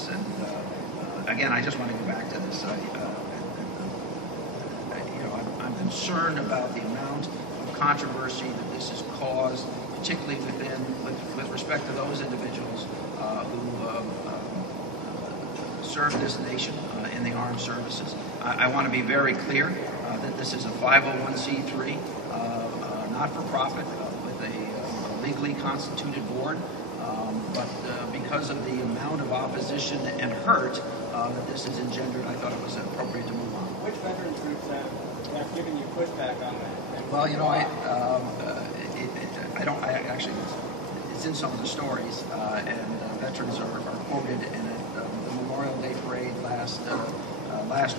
this. And again, I just want to go back to this. I'm concerned about the amount of controversy that this has caused, particularly with respect to those individuals who serve this nation in the armed services. I want to be very clear that this is a 501c3, not-for-profit, with a legally constituted board. But because of the amount of opposition and hurt that this has engendered, I thought it was appropriate to move on. Which veterans groups have given you pushback on that? Well, actually, it's in some of the stories, and veterans are quoted in it. The Memorial Day parade last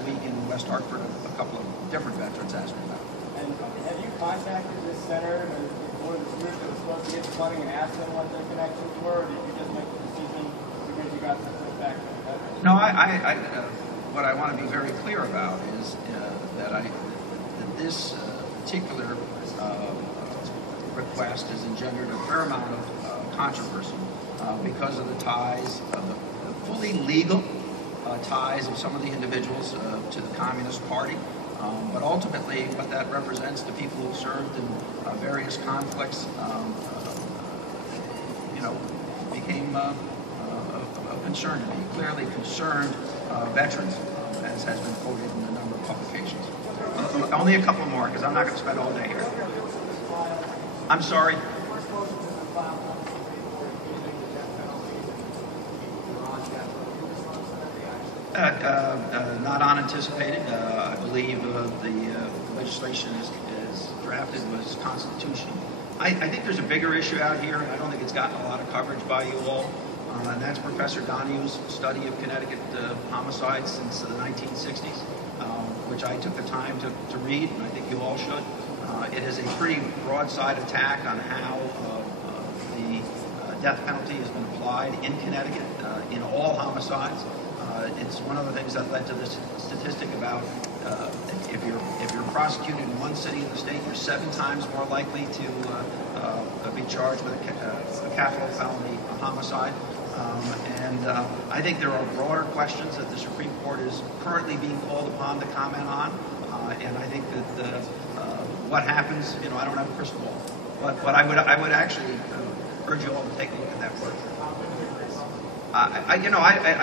week in West Hartford, a couple of different veterans asked me about it. And have you contacted this center or this group that was supposed to get the funding and asked them what their connections were, or did you just make the decision because you got some pushback from the veterans? No, what I want to be very clear about is that this particular request has engendered a fair amount of controversy because of the ties, the fully legal ties of some of the individuals to the Communist Party. But ultimately, what that represents to people who served in various conflicts, became a concern to me. Clearly concerned veterans, as has been quoted in a number of publications. Only a couple more, because I'm not going to spend all day here. I'm sorry. Not unanticipated. I believe the legislation is drafted was constitutional. I think there's a bigger issue out here, and I don't think it's gotten a lot of coverage by you all, and that's Professor Donahue's study of Connecticut homicides since the 1960s, which I took the time to read, and I think you all should. It is a pretty broadside attack on how the death penalty has been applied in Connecticut in all homicides. It's one of the things that led to this statistic about if you're prosecuted in one city in the state, you're 7 times more likely to be charged with a capital felony homicide. I think there are broader questions that the Supreme Court is currently being called upon to comment on, and I think that what happens, I don't have a crystal ball, but I would actually urge you all to take a look at that work. I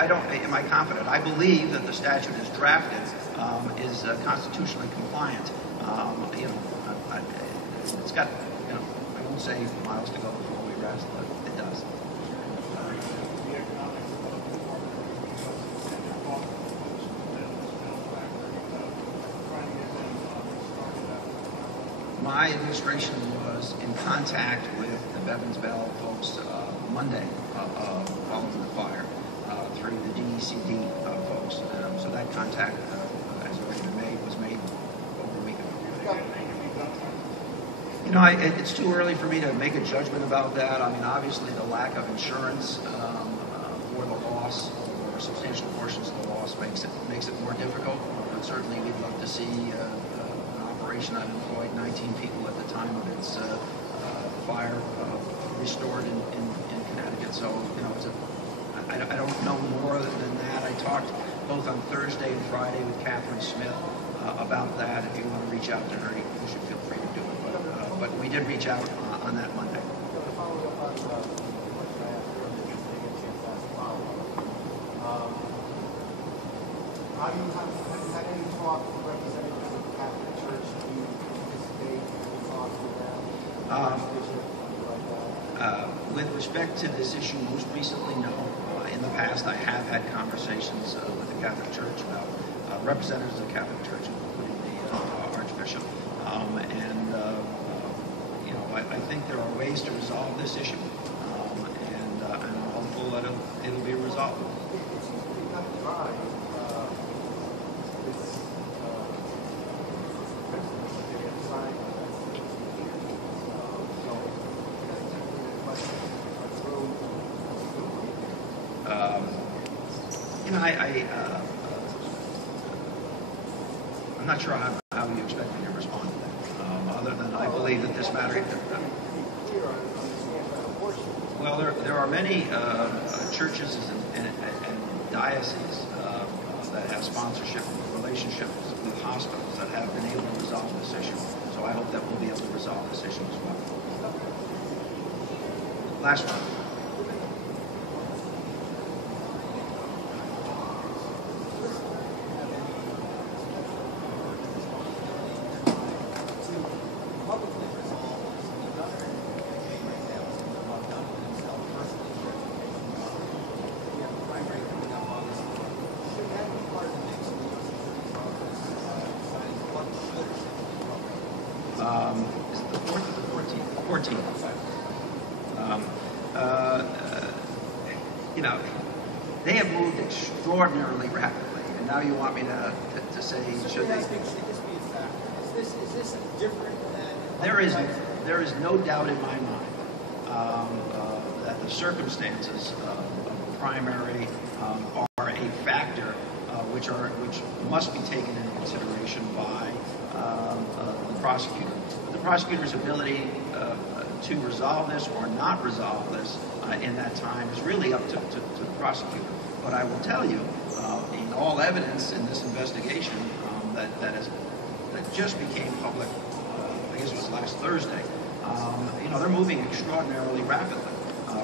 don't. Am I confident? I believe that the statute as drafted is constitutionally compliant. It's got, I won't say miles to go before we rest, but it does. My administration was in contact with the Bevins-Bell folks Monday following the fire through the DECD folks. So that contact has already been made, was made over a week ago. It's too early for me to make a judgment about that. I mean, obviously the lack of insurance for the loss or substantial portions of the loss makes it more difficult. But certainly we'd love to see an operation that employed 19 people at the time of its fire restored in Connecticut. So, I don't know more than that. I talked both on Thursday and Friday with Catherine Smith about that. If you want to reach out to her, you should feel free to do it. But we did reach out on that Monday. Have you had any talk with representatives of the Catholic Church? Do you participate in any talks with them? With respect to this issue, most recently, no. In the past, I have had conversations with the Catholic Church about representatives of the Catholic Church, including the Archbishop. I think there are ways to resolve this issue, and I'm hopeful that it'll be resolved. It seems to be kind of dry. I'm not sure how you expect me to respond to that, other than I believe that this matter. Well, there are many churches and dioceses that have sponsorship relationships with hospitals that have been able to resolve this issue. So I hope that we'll be able to resolve this issue as well. Last one. Is it the 4th or the 14th? 14th. You know, they have moved extraordinarily rapidly, and now you want me to say should they? Is this different than? There is no doubt in my mind that the circumstances of the primary are a factor which must be taken into consideration by the prosecutor. The prosecutor's ability to resolve this or not resolve this in that time is really up to the prosecutor. But I will tell you, in all evidence in this investigation that just became public, I guess it was last Thursday, you know, they're moving extraordinarily rapidly,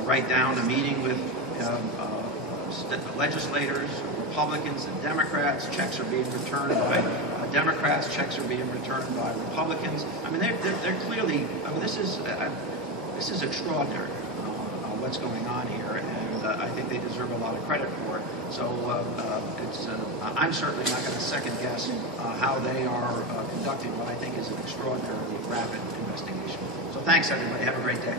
right down to meeting with legislators, Republicans and Democrats. Checks are being returned by Democrats. Checks are being returned by Republicans. I mean, they're clearly. I mean, this is extraordinary what's going on here, and I think they deserve a lot of credit for it. So I'm certainly not going to second guess how they are conducting what I think is an extraordinarily rapid investigation. So thanks, everybody. Have a great day.